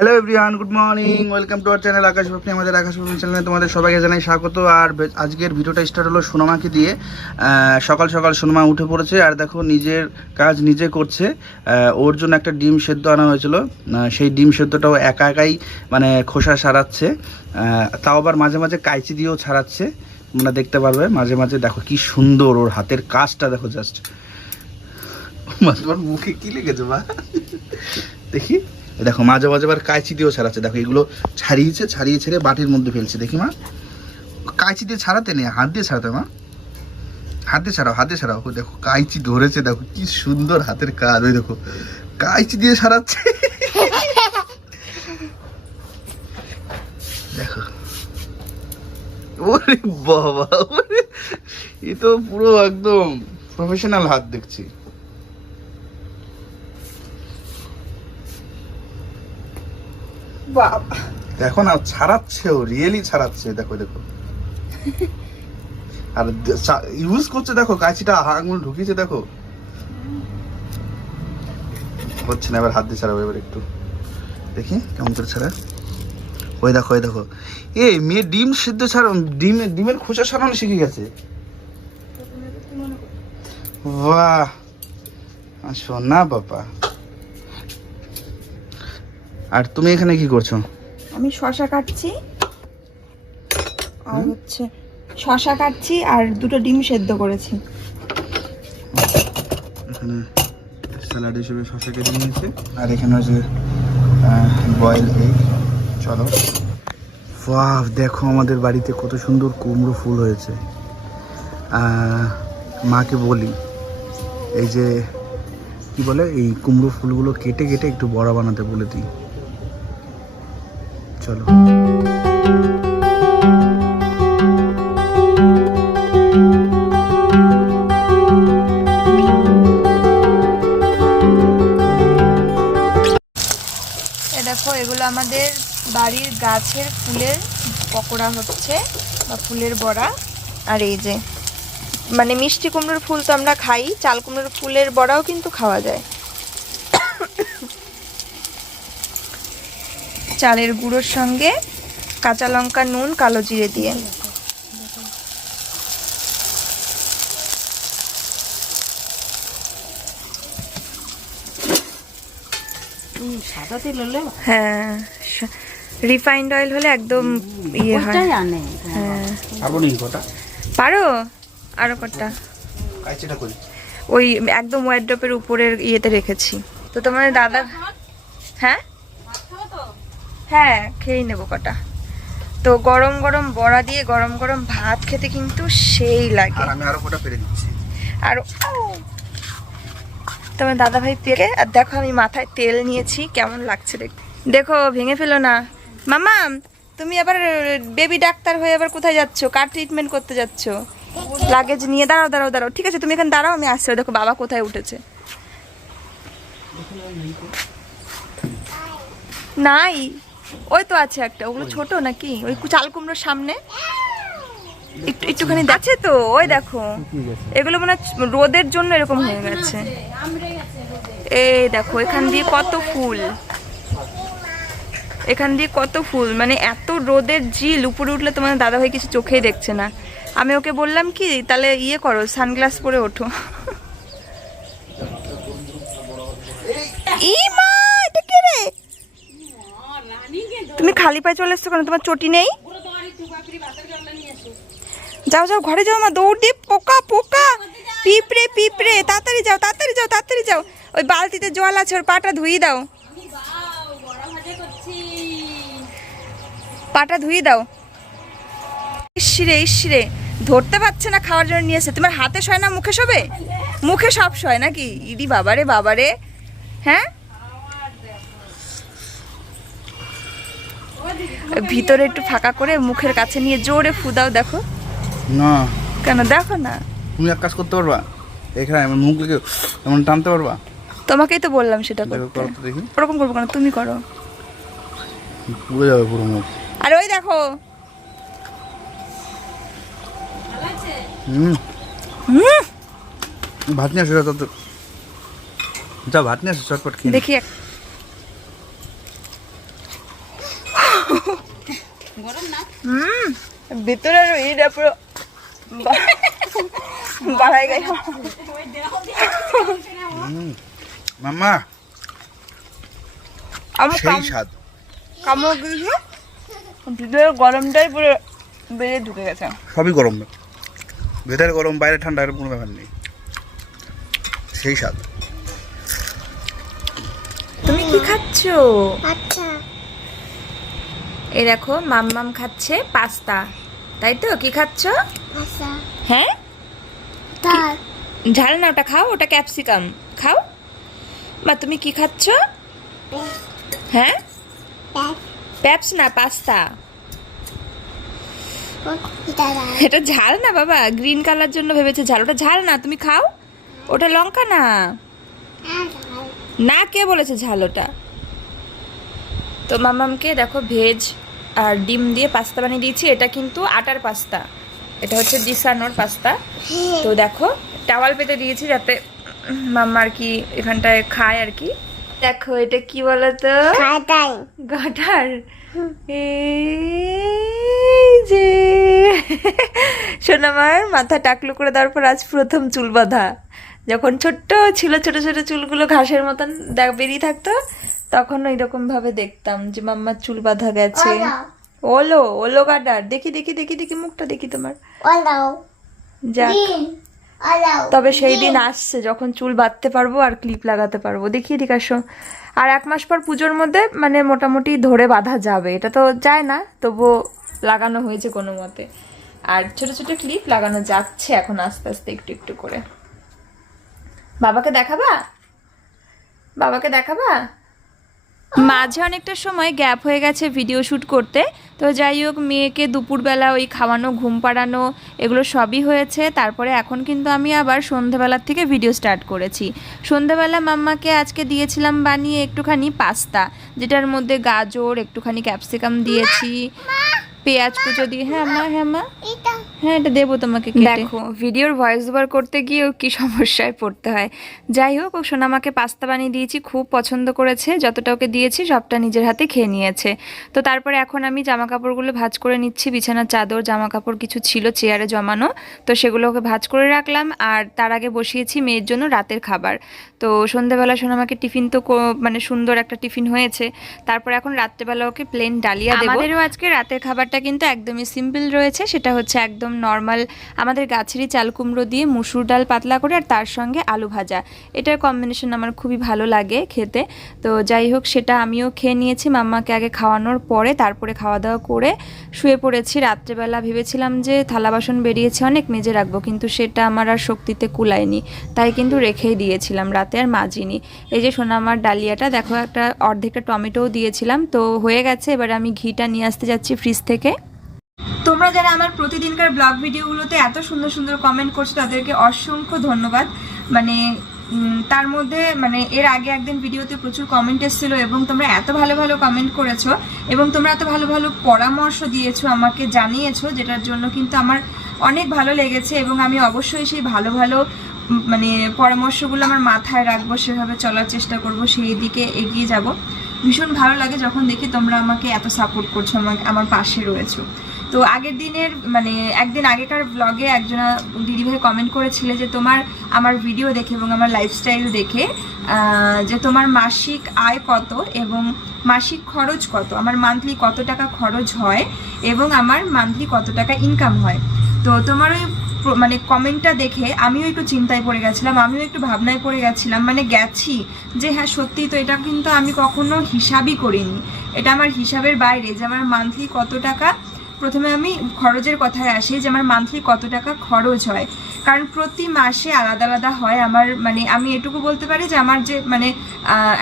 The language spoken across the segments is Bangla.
Hello everyone, good morning, welcome to our channel Akash Bapni. আমাদের আকাশ বাপনি চ্যানেলে তোমাদের সবাইকে জানাই স্বাগত। আর আজকের ভিডিওটা স্টার্ট হলো সোনামাকে দিয়ে। সকাল সকাল সোনামা উঠে পড়েছে আর দেখো নিজের কাজ নিজে করছে। ওর জন্য একটা ডিম সেদ্ধ আনা হয়েছিল, সেই ডিম সেদ্ধটাও একা একাই মানে খোসা ছাড়াচ্ছে, তাও আবার মাঝে মাঝে কাইচি দিয়েও ছাড়াচ্ছে। তোমরা দেখতে পারবে মাঝে মাঝে। দেখো কি সুন্দর ওর হাতের কাজটা, দেখো জাস্ট। তোমার মুখে কি লেগেছে মা? দেখি, দেখো মাঝে মাঝে আবার কাঁচি দিয়েও ছাড়াচ্ছে। দেখো এগুলো ছাড়িয়ে ছেড়ে বাটির মধ্যে ফেলছে। দেখি মা, কাঁচি দিয়ে ছাড়াতে নেই, হাত দিয়ে ছাড়াতে। মা হাত দিয়ে ছাড়াও। দেখো কাঁচি ধরেছে, দেখো কি সুন্দর হাতের কাজ। ওই দেখো কাঁচি দিয়ে ছাড়াচ্ছে। দেখো, ওরে বাবা, এ তো পুরো একদম প্রফেশনাল হাত দেখছি। দেখো না, ছাড়াচ্ছে, ও রিয়েলি ছাড়াচ্ছে। দেখো দেখো, আর ইউজ করছে। দেখো কাঁচিটা আঙুল ঢুকিয়েছে। দেখো হচ্ছে না, এবার হাত দিয়ে ছাড়াবো। এবার একটু দেখি কেমন করে ছাড়া। ওই দেখো এই মেয়ে ডিম সিদ্ধ ছাড়া, ডিমের খোসা ছাড়ানো শিখে গেছে। বাহ, শোনা বাবা। আর তুমি এখানে কি করছো? আমি শসা কাটছি আর শসা কাটছি আর দুটো ডিম সেদ্ধ করেছি। এখানে স্যালাড হিসেবে শসা কেটে নিয়েছি, আর এখানে হচ্ছে বয়েল এগ। চলো, বাহ দেখো আমাদের বাড়িতে কত সুন্দর কুমড়ো ফুল হয়েছে। মাকে বলি এই যে কি বলে, এই কুমড়ো ফুলগুলো কেটে কেটে একটু বড়া বানাতে বলে দিই। চলো, দেখো এগুলো আমাদের বাড়ির গাছের ফুলের পকোড়া হচ্ছে বা ফুলের বড়া। আর এই যে মানে মিষ্টি কুমড়োর ফুল তো আমরা খাই, চাল কুমড়োর ফুলের বড়াও কিন্তু খাওয়া যায় চালের গুঁড়োর সঙ্গে কাঁচা লঙ্কা, নুন, কালো জিরে দিয়ে। হ্যাঁ, রিফাইন্ড অয়েল হলে একদম ইয়ে হয়। হ্যাঁ, পারো আরো কটা। ওই একদম ওয়ার্ড্রপের উপরের ইয়েতে রেখেছি। তো তোমার দাদা, হ্যাঁ হ্যাঁ খেয়ে নেবো কটা। তো গরম গরম বড়া দিয়ে গরম গরম ভাত খেতে কিন্তু সেই লাগে। আর আমি আরো কটা পেরে দিচ্ছি। আর তোমার দাদা ভাই পেরে। আর দেখো আমি মাথায় তেল নিয়েছি, কেমন লাগছে দেখতে। দেখো ভেঙে ফেলো না। মামা তুমি আবার বেবি ডাক্তার হয়ে আবার কোথায় যাচ্ছো? কার ট্রিটমেন্ট করতে যাচ্ছো? লাগেজ নিয়ে দাঁড়াও। ঠিক আছে তুমি এখানে দাঁড়াও, আমি আসছি। দেখো বাবা কোথায় উঠেছে। নাই, ওই তো আছে একটা। ওগুলো ছোট নাকি? ওই চাল কুমড়োর সামনে একটুখানি আছে তো। ওই দেখো এগুলো মানে রোদের জন্য এরকম হয়ে গেছে। এই দেখো এখান দিয়ে কত ফুল, মানে এত রোদের ঝিল। উপরে উঠলে তোমার দাদা ভাই কিছু চোখেই দেখছে না। আমি ওকে বললাম কি তাহলে ইয়ে করো, সানগ্লাস পরে ওঠো। তুমি খালি পায়ে চলে এসছো কেন? তোমার চটি নেই? যাও ঘরে যাও। মা দৌড় দিয়ে পোকা পিঁপড়ে তাড়াতাড়ি যাও। ওই বালতিতে জল আছে, ওর পাটা ধুইয়ে দাও। ইসরে ধরতে পারছে না, খাওয়ার জন্য নিয়ে এসে। তোমার হাতে শয় না মুখে শোবে? মুখে সব শয় নাকি? ইদি বাবারে। হ্যাঁ, ভিতরে একটু ফাঁকা করে মুখের কাছে নিয়ে জোরে ফু দাও। দেখো না কেন, দেখো না। তুমি এক কাজ করতে পারবা, এখানে আমার মুখ লেগে এমন টানতে পারবা? তোমাকেই তো বললাম সেটা করতে। দেখি ওরকম করবো কেন, তুমি করো। পুড়ে যাবে পুরো মুখ। আর ওই দেখো ভাত নিয়ে আসো, যা ভাত নিয়ে আসো চটপট খেয়ে। দেখি ভিতরে এইটা পুরো বাড়াই গেল। মাম্মা সেই স্বাদ। কামড় দিয়েছে, ভিতরে গরমটাই পুরো বেড়ে ঢুকে গেছে। সবই গরম, ভেতরে গরম বাইরে ঠান্ডা, এর কোনো ব্যাপার নেই, সেই স্বাদ। তুমি কি খাচ্ছো? আচ্ছা এই দেখো মাম্মাম খাচ্ছে পাস্তা, তাই তো? কি খাচ্ছো? আচ্ছা হ্যাঁ, তার ঝাল না, ওটা খাও, ওটা ক্যাপসিকাম খাও। মা তুমি কি খাচ্ছো? হ্যাঁ, পেপস না, পাস্তা। এটা ঝাল না বাবা, গ্রিন কালার জন্য ভেবেছে ঝাল, ওটা ঝাল না, তুমি খাও। ওটা লঙ্কা না, না কে বলেছে ঝাল ওটা? তো মামামকে দেখো ভেজ আর ডিম দিয়ে পাস্তা বানিয়ে দিয়েছি। এটা কিন্তু আটার পাস্তা, এটা হচ্ছে দিসানোর পাস্তা। তো দেখো টাওয়াল পেতে দিয়েছি যাতে মাম্মা আর কি এখানটায় খায় আর কি। দেখো এটা কি বলতো, গাটার। এই যে সোনামার মাথা টাকলু করে দেওয়ার পর আজ প্রথম চুল বাঁধা। যখন ছোট্ট ছিল, ছোট ছোট চুলগুলো ঘাসের মতন বেরিয়ে থাকতো, তখন ওইরকম ভাবে দেখতাম যে মাম্মার চুল বাঁধা গেছে। ওলো ওলো গাটার, দেখি দেখি দেখি দেখি মুখটা দেখি তোমার। যাক, তবে সেই দিন আসছে যখন চুল বাঁধতে পারবো আর ক্লিপ লাগাতে পারবো। দেখি এদিকে আসো। আর 1 মাস পর পুজোর মধ্যে মানে মোটামুটি ধরে বাঁধা যাবে, এটা তো যায় না, তবুও লাগানো হয়েছে কোনো মতে। আর ছোট ছোট ক্লিপ লাগানো যাচ্ছে এখন আস্তে আস্তে একটু একটু করে। বাবাকে দেখাবা? বাবাকে দেখাবা? মাঝে অনেকটা সময় গ্যাপ হয়ে গেছে ভিডিও শ্যুট করতে। তো যাই হোক, মেয়েকে দুপুরবেলা ওই খাওয়ানো, ঘুম পাড়ানো, এগুলো সবই হয়েছে। তারপরে এখন কিন্তু আমি আবার সন্ধেবেলার থেকে ভিডিও স্টার্ট করেছি। সন্ধেবেলা মাম্মাকে আজকে দিয়েছিলাম বানিয়ে একটুখানি পাস্তা, যেটার মধ্যে গাজর, একটুখানি ক্যাপসিকাম দিয়েছি, পেঁয়াজ কুচো দিয়ে। হ্যাঁ মা, হ্যাঁ মা, হ্যাঁ এটা দেবো তোমাকে। দেখো ভিডিওর ভয়েস ওভার করতে গিয়েও কি সমস্যায় পড়তে হয়। যাই হোক, ও সোনামাকে পাস্তা বানিয়ে দিয়েছি, খুব পছন্দ করেছে। যতটা ওকে দিয়েছি সবটা নিজের হাতে খেয়ে নিয়েছে। তো তারপরে এখন আমি জামা কাপড়গুলো ভাঁজ করে নিচ্ছি। বিছানার চাদর, জামা কাপড় কিছু ছিল চেয়ারে জমানো, তো সেগুলো ওকে ভাঁজ করে রাখলাম। আর তার আগে বসিয়েছি মেয়ের জন্য রাতের খাবার। তো সন্ধ্যেবেলা সোনামাকে টিফিন তো মানে সুন্দর একটা টিফিন হয়েছে। তারপরে এখন রাত্রেবেলা ওকে প্লেন ডালিয়া দেবো। আমাদেরও আজকে রাতের খাবারটা কিন্তু একদমই সিম্পল রয়েছে। সেটা হচ্ছে একদম নর্মাল আমাদের গাছেরই চাল কুমড়ো দিয়ে মুসুর ডাল পাতলা করে, আর তার সঙ্গে আলু ভাজা। এটার কম্বিনেশন আমার খুবই ভালো লাগে খেতে। তো যাই হোক, সেটা আমিও খেয়ে নিয়েছি মাম্মাকে আগে খাওয়ানোর পরে। তারপরে খাওয়া দাওয়া করে শুয়ে পড়েছি। রাত্রেবেলা ভেবেছিলাম যে থালা বাসন বেরিয়েছে অনেক, মেজে রাখবো, কিন্তু সেটা আমার আর শক্তিতে কুলায়নি, তাই কিন্তু রেখেই দিয়েছিলাম, রাতে আর মাজিনি। এই যে সোনামার ডালিয়াটা দেখো, একটা অর্ধেকটা টমেটোও দিয়েছিলাম, তো হয়ে গেছে। এবার আমি ঘিটা নিয়ে আসতে যাচ্ছি ফ্রিজ থেকে। তোমরা যারা আমার প্রতিদিনকার ব্লগ ভিডিওগুলোতে এত সুন্দর সুন্দর কমেন্ট করছো, তাদেরকে অসংখ্য ধন্যবাদ। মানে তার মধ্যে মানে এর আগে একদিন ভিডিওতে প্রচুর কমেন্ট এসেছিলো, এবং তোমরা এত ভালো ভালো কমেন্ট করেছো, এবং তোমরা এত ভালো ভালো পরামর্শ দিয়েছো, আমাকে জানিয়েছো, যেটার জন্য কিন্তু আমার অনেক ভালো লেগেছে। এবং আমি অবশ্যই সেই ভালো ভালো মানে পরামর্শগুলো আমার মাথায় রাখবো, সেভাবে চলার চেষ্টা করব, সেই দিকে এগিয়ে যাব। ভীষণ ভালো লাগে যখন দেখি তোমরা আমাকে এত সাপোর্ট করছো, আমার পাশে রয়েছো। তো আগের দিনের মানে একদিন আগেকার ব্লগে একজনা দিদিভাই কমেন্ট করেছিলে যে তোমার আমার ভিডিও দেখে এবং আমার লাইফস্টাইল দেখে যে তোমার মাসিক আয় কত এবং মাসিক খরচ কত, আমার মান্থলি কত টাকা খরচ হয় এবং আমার মান্থলি কত টাকা ইনকাম হয়। তো তোমার ওই মানে কমেন্টটা দেখে আমিও একটু চিন্তায় পড়ে গেছিলাম, আমিও একটু ভাবনায় পড়ে গেছিলাম, মানে গেছি যে হ্যাঁ সত্যি তো, এটা কিন্তু আমি কখনো হিসাবই করিনি, এটা আমার হিসাবের বাইরে যে আমার মান্থলি কত টাকা। প্রথমে আমি খরচের কথায় আসি যে আমার মান্থলি কত টাকা খরচ হয়, কারণ প্রতি মাসে আলাদা আলাদা হয় আমার। মানে আমি এটুকু বলতে পারি যে আমার যে মানে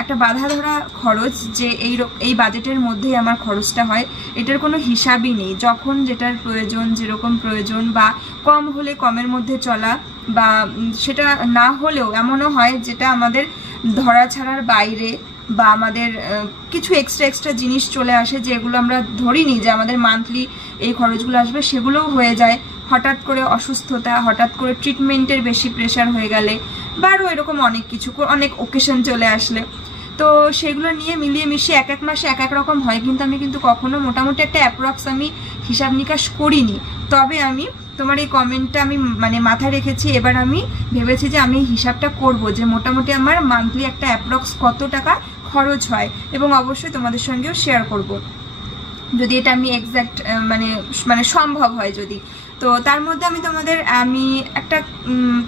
একটা বাঁধা ধরা খরচ, যে এই বাজেটের মধ্যেই আমার খরচটা হয়, এটার কোনো হিসাবই নেই। যখন যেটার প্রয়োজন, যেরকম প্রয়োজন, বা কম হলে কমের মধ্যে চলা, বা সেটা না হলেও এমনও হয় যেটা আমাদের ধরা ছাড়ার বাইরে, বা আমাদের কিছু এক্সট্রা জিনিস চলে আসে যেগুলো আমরা ধরিনি যে আমাদের মান্থলি এই খরচগুলো আসবে, সেগুলোও হয়ে যায়। হঠাৎ করে অসুস্থতা, হঠাৎ করে ট্রিটমেন্টের বেশি প্রেশার হয়ে গেলে, বা আরও এরকম অনেক কিছু, অনেক ওকেশন চলে আসলে। তো সেগুলো নিয়ে মিলিয়ে মিশিয়ে এক এক মাসে এক এক রকম হয়, কিন্তু আমি কিন্তু কখনো মোটামুটি একটা অ্যাপ্রক্স আমি হিসাব নিকাশ করিনি। তবে আমি তোমার এই কমেন্টটা আমি মানে মাথায় রেখেছি, এবার আমি ভেবেছি যে আমি হিসাবটা করব যে মোটামুটি আমার মান্থলি একটা অ্যাপ্রক্স কত টাকা খরচ হয়, এবং অবশ্যই তোমাদের সঙ্গেও শেয়ার করব যদি এটা আমি এক্স্যাক্ট মানে মানে সম্ভব হয় যদি। তো তার মধ্যে আমি তোমাদের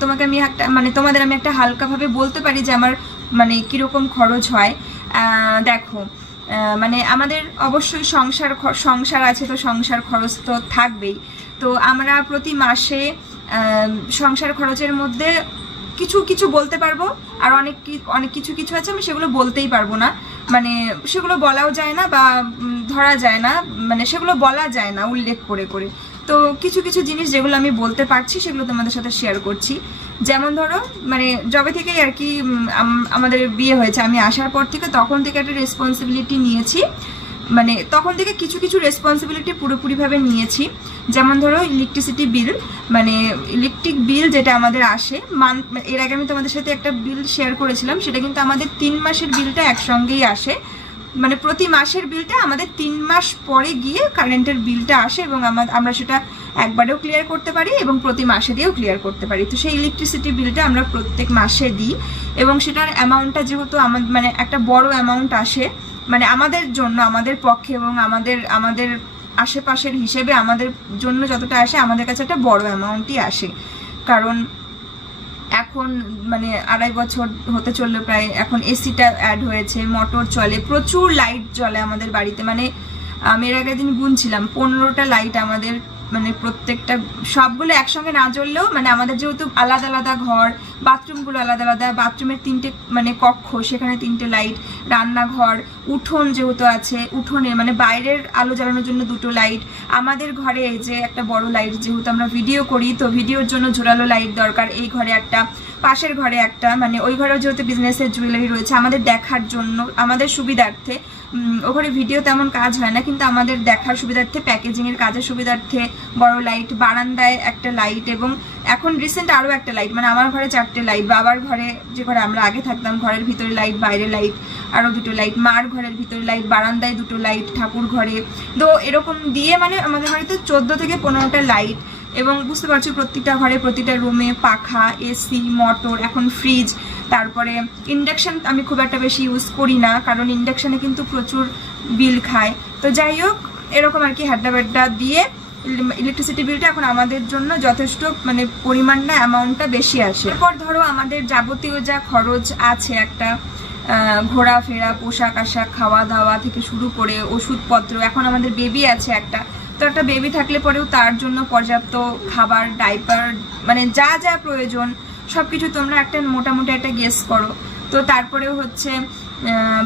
তোমাদের আমি একটা হালকাভাবে বলতে পারি যে আমার মানে কীরকম খরচ হয়। দেখো মানে আমাদের অবশ্যই সংসার আছে, তো সংসার খরচ তো থাকবেই। তো আমরা প্রতি মাসে সংসার খরচের মধ্যে কিছু কিছু বলতে পারবো, আর অনেক কিছু আছে আমি সেগুলো বলতেই পারবো না, মানে সেগুলো বলাও যায় না বা ধরা যায় না, মানে সেগুলো বলা যায় না উল্লেখ করে করে। তো কিছু কিছু জিনিস যেগুলো আমি বলতে পারছি সেগুলো তোমাদের সাথে শেয়ার করছি। যেমন ধরো মানে যবে থেকেই আর কি আমাদের বিয়ে হয়েছে, আমি আসার পর থেকে তখন থেকে একটা রেসপন্সিবিলিটি নিয়েছি, মানে তখন থেকে কিছু কিছু রেসপন্সিবিলিটি পুরোপুরিভাবে নিয়েছি। যেমন ধরো ইলেকট্রিসিটি বিল, মানে ইলেকট্রিক বিল যেটা আমাদের আসে এর আগে আমি তোমাদের সাথে একটা বিল শেয়ার করেছিলাম, সেটা কিন্তু আমাদের 3 মাসের বিলটা একসঙ্গেই আসে, মানে প্রতি মাসের বিলটা আমাদের 3 মাস পরে গিয়ে কারেন্টের বিলটা আসে, এবং আমরা সেটা একবারেও ক্লিয়ার করতে পারি এবং প্রতি মাসে দিয়েও ক্লিয়ার করতে পারি। তো সেই ইলেকট্রিসিটি বিলটা আমরা প্রত্যেক মাসে দিই, এবং সেটার অ্যামাউন্টটা যেহেতু মানে একটা বড় অ্যামাউন্ট আসে, মানে আমাদের জন্য, আমাদের পক্ষে এবং আমাদের আশেপাশের হিসেবে আমাদের জন্য যতটা আসে আমাদের কাছে একটা বড় অ্যামাউন্টই আসে। কারণ এখন মানে 2.5 বছর হতে চললো প্রায়, এখন এসিটা অ্যাড হয়েছে, মোটর চলে, প্রচুর লাইট জ্বলে আমাদের বাড়িতে, মানে আমি এর আগের দিন গুনছিলাম 15টা লাইট আমাদের, মানে প্রত্যেকটা সবগুলো একসঙ্গে না জ্বললেও মানে আমাদের যেহেতু আলাদা আলাদা ঘর, বাথরুমগুলো আলাদা আলাদা, বাথরুমের 3টে মানে কক্ষ, সেখানে 3টে লাইট, রান্নাঘর, উঠোন যেহেতু আছে, উঠোনে মানে বাইরের আলো জ্বালানোর জন্য 2টো লাইট, আমাদের ঘরে এই যে একটা বড় লাইট, যেহেতু আমরা ভিডিও করি তো ভিডিওর জন্য জোরালো লাইট দরকার, এই ঘরে একটা, পাশের ঘরে একটা, মানে ওই ঘরেও যেহেতু বিজনেসের জুয়েলারি রয়েছে আমাদের দেখার জন্য, আমাদের সুবিধার্থে, ওখানে ভিডিও তেমন কাজ হয় না কিন্তু আমাদের দেখার সুবিধার্থে, প্যাকেজিংয়ের কাজের সুবিধার্থে বড় লাইট, বারান্দায় একটা লাইট, এবং এখন রিসেন্ট আরও একটা লাইট, মানে আমার ঘরে 4টে লাইট, বাবার ঘরে যে ঘরে আমরা আগে থাকতাম ঘরের ভিতরে লাইট, বাইরে লাইট আরও 2টো লাইট, মার ঘরের ভিতরে লাইট, বারান্দায় 2টো লাইট, ঠাকুর ঘরে, তো এরকম দিয়ে মানে আমাদের বাড়িতে 14 থেকে 15টা লাইট। এবং বুঝতে পারছি প্রত্যেকটা ঘরে প্রতিটা রুমে পাখা, এসি, মোটর, এখন ফ্রিজ, তারপরে ইন্ডাকশান আমি খুব একটা বেশি ইউজ করি না, কারণ ইন্ডাকশানে কিন্তু প্রচুর বিল খায়। তো যাই হোক এরকম আর কি হাড্ডা বাড্ডা দিয়ে ইলেকট্রিসিটি বিলটা এখন আমাদের জন্য যথেষ্ট মানে পরিমাণ না, অ্যামাউন্টটা বেশি আসে। এরপর ধরো আমাদের যাবতীয় যা খরচ আছে, একটা ঘোরাফেরা, পোশাক আশাক, খাওয়া দাওয়া থেকে শুরু করে ওষুধপত্র, এখন আমাদের বেবি আছে একটা, তো একটা বেবি থাকলে পরেও তার জন্য পর্যাপ্ত খাবার, ডাইপার, মানে যা যা প্রয়োজন সব কিছু তোমরা একটা মোটামুটি একটা গেস করো। তো তারপরেও হচ্ছে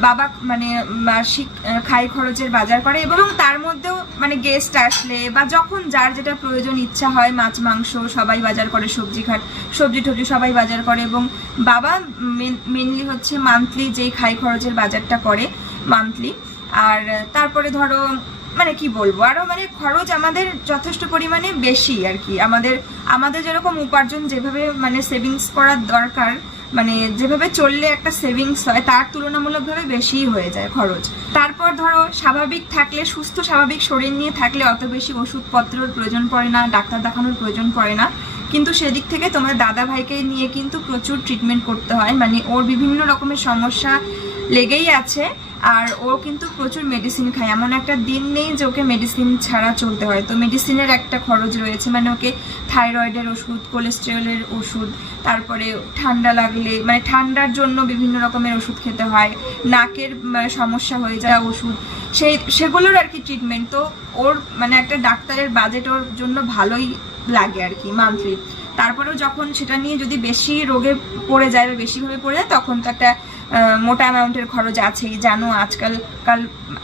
বাবা মানে মাসিক খাই খরচের বাজার করে, এবং তার মধ্যেও মানে গেস্ট আসলে বা যখন যার যেটা প্রয়োজন ইচ্ছা হয়, মাছ মাংস সবাই বাজার করে, সবজি টবজি সবাই বাজার করে, এবং বাবা মেনলি হচ্ছে মান্থলি যেই খাই খরচের বাজারটা করে মান্থলি। আর তারপরে ধরো মানে কি বলবো, আরও মানে খরচ আমাদের যথেষ্ট পরিমাণে বেশি আর কি, আমাদের যেরকম উপার্জন যেভাবে মানে সেভিংস করার দরকার, মানে যেভাবে চললে একটা সেভিংস হয় তার তুলনামূলকভাবে বেশিই হয়ে যায় খরচ। তারপর ধরো স্বাভাবিক থাকলে, সুস্থ স্বাভাবিক শরীর নিয়ে থাকলে অত বেশি ওষুধপত্রের প্রয়োজন পড়ে না, ডাক্তার দেখানোর প্রয়োজন পড়ে না, কিন্তু সেদিক থেকে তোমার দাদা ভাইকে নিয়ে কিন্তু প্রচুর ট্রিটমেন্ট করতে হয়, মানে ওর বিভিন্ন রকমের সমস্যা লেগেই আছে, আর ও কিন্তু প্রচুর মেডিসিন খায়, এমন একটা দিন নেই যে ওকে মেডিসিন ছাড়া চলতে হয়। তো মেডিসিনের একটা খরচ রয়েছে, মানে ওকে থাইরয়েডের ওষুধ, কোলেস্টেরলের ওষুধ, তারপরে ঠান্ডা লাগলে মানে ঠান্ডার জন্য বিভিন্ন রকমের ওষুধ খেতে হয়, নাকের সমস্যা হয়ে যায় ওষুধ, সেগুলোর আর কি ট্রিটমেন্ট। তো ওর মানে একটা ডাক্তারের বাজেট ওর জন্য ভালোই লাগে আর কি মান্থলি। তারপরেও যখন সেটা নিয়ে যদি বেশি রোগে পড়ে যায় বা বেশিভাবে পড়ে যায় তখন তো একটা মোটা অ্যামাউন্টের খরচ আছেই। জানো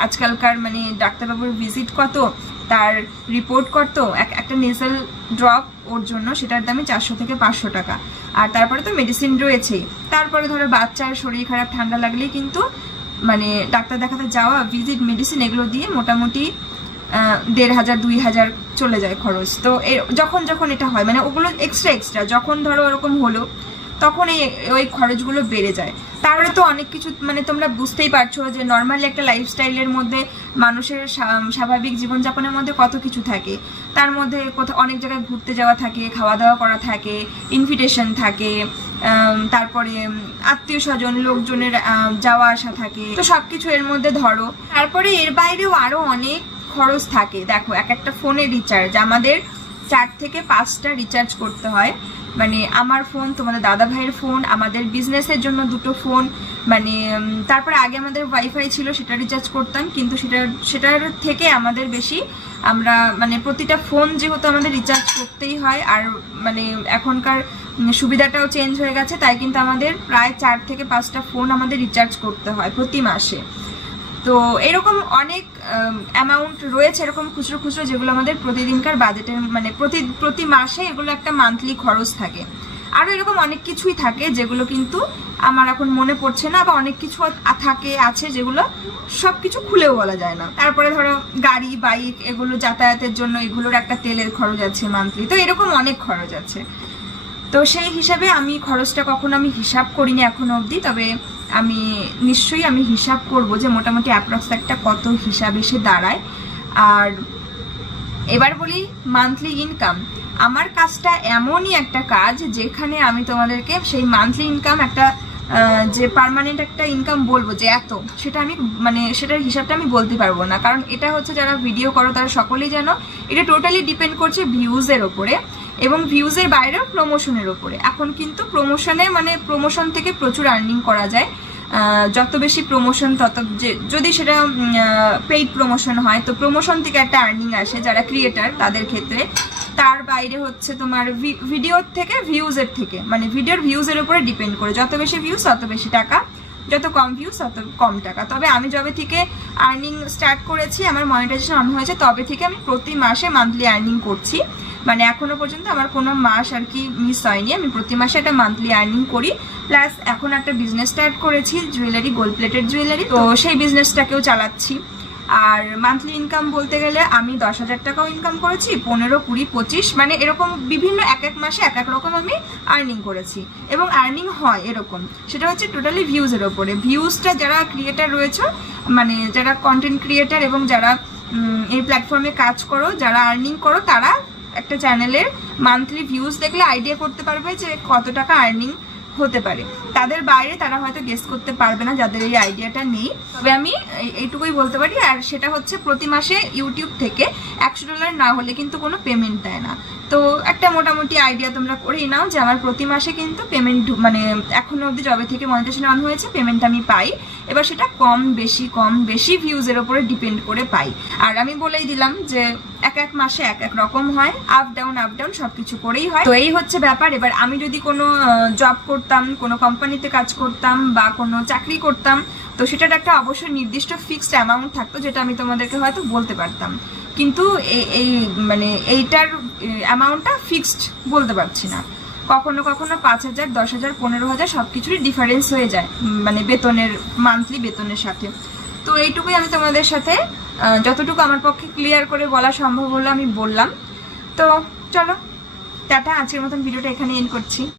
আজকালকার মানে ডাক্তারবাবুর ভিজিট কত, তার রিপোর্ট কত, একটা নেজাল ড্রপ ওর জন্য সেটার দামই 400 থেকে 500 টাকা, আর তারপরে তো মেডিসিন রয়েছেই। তারপরে ধরো বাচ্চার শরীর খারাপ, ঠান্ডা লাগলেই কিন্তু মানে ডাক্তার দেখাতে যাওয়া, ভিজিট, মেডিসিন এগুলো দিয়ে মোটামুটি 1500-2000 চলে যায় খরচ। তো যখন এটা হয় মানে ওগুলো এক্সট্রা যখন ধরো ওরকম হলো তখন ওই খরচগুলো বেড়ে যায়। তারপরে তো অনেক কিছু মানে তোমরা বুঝতেই পারছো যে নর্মালি একটা লাইফস্টাইলের মধ্যে মানুষের স্বাভাবিক জীবনযাপনের মধ্যে কত কিছু থাকে। তার মধ্যে কোথাও অনেক জায়গায় ঘুরতে যাওয়া থাকে, খাওয়া দাওয়া করা থাকে, ইনভিটেশন থাকে, তারপরে আত্মীয় স্বজন লোকজনের যাওয়া আসা থাকে, তো সবকিছু এর মধ্যে ধরো। তারপরে এর বাইরেও আরো অনেক খরচ থাকে। দেখো, এক একটা ফোনের রিচার্জ আমাদের 4 থেকে 5টা রিচার্জ করতে হয়। মানে আমার ফোন, তোমাদের দাদা ভাইয়ের ফোন, আমাদের বিজনেসের জন্য 2টো ফোন, মানে তারপরে আগে আমাদের ওয়াইফাই ছিল, সেটা রিচার্জ করতাম, কিন্তু সেটার থেকে আমাদের বেশি আমরা মানে প্রতিটা ফোন যেহেতু আমাদের রিচার্জ করতেই হয়। আর মানে এখনকার সুবিধাটাও চেঞ্জ হয়ে গেছে, তাই কিন্তু আমাদের প্রায় 4 থেকে 5টা ফোন আমাদের রিচার্জ করতে হয় প্রতি মাসে। তো এরকম অনেক অ্যামাউন্ট রয়েছে এরকম খুচরো খুচরো, যেগুলো আমাদের প্রতিদিনকার বাজেটের মানে প্রতি মাসে এগুলো একটা মান্থলি খরচ থাকে। আরও এরকম অনেক কিছুই থাকে যেগুলো কিন্তু আমার এখন মনে পড়ছে না, বা অনেক কিছু আছে যেগুলো সব কিছু খুলেও বলা যায় না। তারপরে ধরো গাড়ি বাইক এগুলো যাতায়াতের জন্য, এগুলোর একটা তেলের খরচ আছে মান্থলি। তো এরকম অনেক খরচ আছে। তো সেই হিসাবে আমি খরচটা কখনো আমি হিসাব করিনি এখনো অবধি, তবে আমি নিশ্চয়ই হিসাব করব যে মোটামুটি অ্যাপ্রক্স একটা কত হিসাব এসে দাঁড়ায়। আর এবার বলি মান্থলি ইনকাম। আমার কাজটা এমনই একটা কাজ যেখানে আমি তোমাদেরকে সেই মান্থলি ইনকাম একটা যে পার্মানেন্ট একটা ইনকাম বলবো যে এত, সেটা আমি মানে সেটার হিসাবটা আমি বলতে পারবো না। কারণ এটা হচ্ছে যারা ভিডিও করো তারা সকলেই জানো এটা টোটালি ডিপেন্ড করছে ভিউজের ওপরে, এবং ভিউজের বাইরেও প্রমোশনের ওপরে। এখন কিন্তু প্রমোশন থেকে প্রচুর আর্নিং করা যায়। যত বেশি প্রমোশন তত, যদি সেটা পেইড প্রমোশন হয় তো প্রমোশন থেকে একটা আর্নিং আসে যারা ক্রিয়েটার তাদের ক্ষেত্রে। তার বাইরে হচ্ছে তোমার ভিডিওর থেকে ভিউজের থেকে, মানে ভিডিওর ভিউজের উপরে ডিপেন্ড করে, যত বেশি ভিউজ তত বেশি টাকা, যত কম ভিউজ তত কম টাকা। তবে আমি যবে থেকে আর্নিং স্টার্ট করেছি, আমার মনিটাইজেশন অন হয়েছে, তবে থেকে আমি প্রতি মাসে মান্থলি আর্নিং করছি। মানে এখনো পর্যন্ত আমার কোনো মাস আর কি মিস হয়নি, আমি প্রতি মাসে একটা মান্থলি আর্নিং করি। প্লাস এখন একটা বিজনেস স্টার্ট করেছি জুয়েলারি, গোল্ড প্লেটেড জুয়েলারি, তো সেই বিজনেসটাকেও চালাচ্ছি। আর মান্থলি ইনকাম বলতে গেলে আমি 10,000 টাকাও ইনকাম করেছি, 15, 20, 25, মানে এরকম বিভিন্ন এক এক মাসে এক এক রকম আমি আর্নিং করেছি, এবং আর্নিং হয় এরকম। সেটা হচ্ছে টোটালি ভিউজের ওপরে। ভিউজটা যারা ক্রিয়েটার রয়েছে, মানে যারা কন্টেন্ট ক্রিয়েটার এবং যারা এই প্ল্যাটফর্মে কাজ করো, যারা আর্নিং করো, তারা একটা চ্যানেলের মান্থলি ভিউজ দেখলে আইডিয়া করতে পারবে যে কত টাকা আর্নিং হতে পারে। তাদের বাইরে তারা হয়তো গেস করতে পারবে না যাদের এই আইডিয়াটা নেই। তবে আমি এইটুকুই বলতে পারি। আর সেটা হচ্ছে প্রতি মাসে ইউটিউব থেকে $100 না হলে কিন্তু কোনো পেমেন্ট দেয় না। তো একটা মোটামুটি আইডিয়া তোমরা করেই নাও যে আমার প্রতি মাসে কিন্তু পেমেন্ট, মানে এখনো অবধি যবে থেকে মনিটাইজেশন অন হয়েছে পেমেন্ট আমি পাই। এবার সেটা কম বেশি ভিউজের ওপরে ডিপেন্ড করে পাই। আর আমি বলেই দিলাম যে এক এক মাসে এক এক রকম হয়, আপ ডাউন সবকিছু করেই হয়। তো এই হচ্ছে ব্যাপার। এবার আমি যদি কোনো জব করতাম, কোনো কোম্পানিতে কাজ করতাম বা কোনো চাকরি করতাম, তো সেটার একটা অবশ্যই নির্দিষ্ট ফিক্সড অ্যামাউন্ট থাকতো, যেটা আমি তোমাদেরকে হয়তো বলতে পারতাম। কিন্তু এই মানে এইটার অ্যামাউন্টটা ফিক্সড বলতে পারছি না। কখনো 5,000, 10,000, 15,000 সব কিছুরই ডিফারেন্স হয়ে যায়, মানে বেতনের, মান্থলি বেতনের সাথে। তো এইটুকুই আমি তোমাদের সাথে যতটুকু আমার পক্ষে ক্লিয়ার করে বলা সম্ভব হলো আমি বললাম। তো চলো টাটা, আজকের মতন ভিডিওটা এখানে এন্ড করছি।